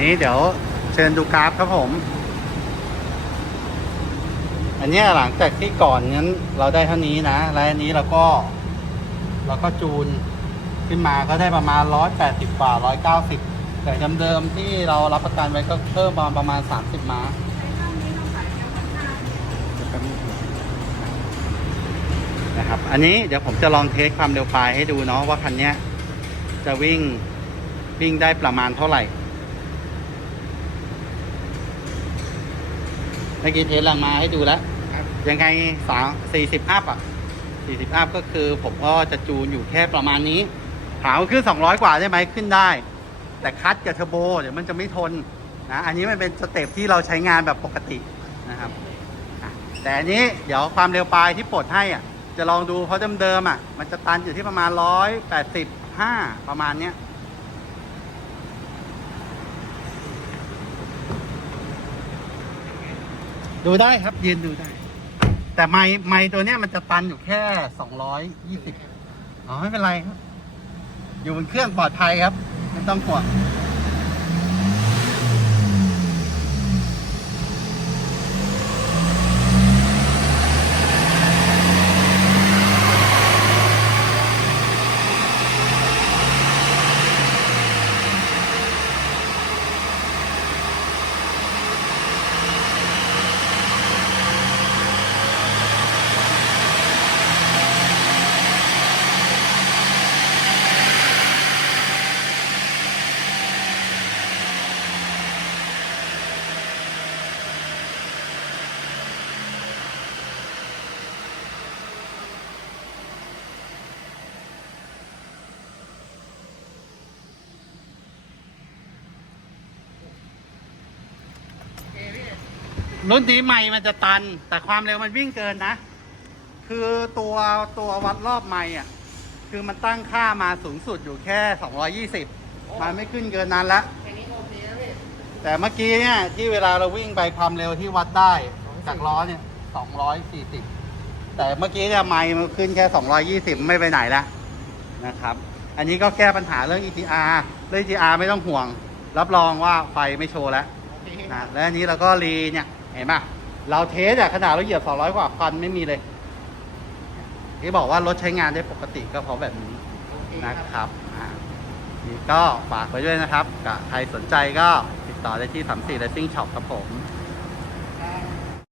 นี้เดี๋ยวเชิญดูกราฟครับผม อันนี้หลังจากที่ก่อนนั้นเราได้เท่านี้นะแล้วอันนี้เราก็ เราก็จูนขึ้นมาก็ได้ประมาณร้อยแปดสิบกว่าร้อยเก้าสิบแต่เดิมๆที่เรารับประกันไว้ก็เพิ่มมาประมาณสามสิบม้านะครับ อันนี้เดี๋ยวผมจะลองเทสความเร็วปลายให้ดูเนาะว่าคันนี้จะวิ่งวิ่งได้ประมาณเท่าไหร่ มื่อกี้เทสแรงมาให้ดูแล้ว ยังไงสามสี่สิบอัพอะสี่สิบอัพก็คือผมก็จะจูนอยู่แค่ประมาณนี้ถามว่าขึ้นสองร้อยกว่าได้ไหมขึ้นได้ แต่คัดกับเทอร์โบเดี๋ยวมันจะไม่ทนนะอันนี้มันเป็นสเต็ปที่เราใช้งานแบบปกตินะครับอะแต่อันนี้เดี๋ยวความเร็วปลายที่ปลดให้อะจะลองดูเพราะเดิมๆอะมันจะตันอยู่ที่ประมาณร้อยแปดสิบห้าประมาณเนี้ย ดูได้ครับยืนดูได้ แต่ไม้ไม้ตัวเนี้ยมันจะตันอยู่แค่สองร้อยยี่สิบอ๋อไม่เป็นไรครับ อยู่บนเครื่องปลอดภัยครับ ไม่ต้องห่ว รุ่นนี้ไม่มันจะตัน แต่ความเร็วมันวิ่งเกินนะ คือตัวตัววัดรอบไม่อะ คือมันตั้งค่ามาสูงสุดอยู่แค่ 220 มันไม่ขึ้นเกินนั้นละ แต่เมื่อกี้เนี่ยที่เวลาเราวิ่งไปความเร็วที่วัดได้จากล้อเนี่ย 240 แต่เมื่อกี้เนี่ยไมล์มันขึ้นแค่ 220 ไม่ไปไหนล้วนะครับ อันนี้ก็แก้ปัญหาเรื่อง ETR เรื่อง ETR ไม่ต้องห่วง รับรองว่าไฟไม่โชว์แล้วนะและอันนี้เราก็รีเนี่ย เห็นปะเราเทสอะขนาดเราเหยียบ 200 กว่าควันไม่มีเลย ที่บอกว่ารถใช้งานได้ปกติก็เพราะแบบนี้โอเคนะครับอ่านี่ก็ฝากไว้ด้วยนะครับกับใครสนใจก็ติดต่อได้ที่34 Racing Shop ครับผม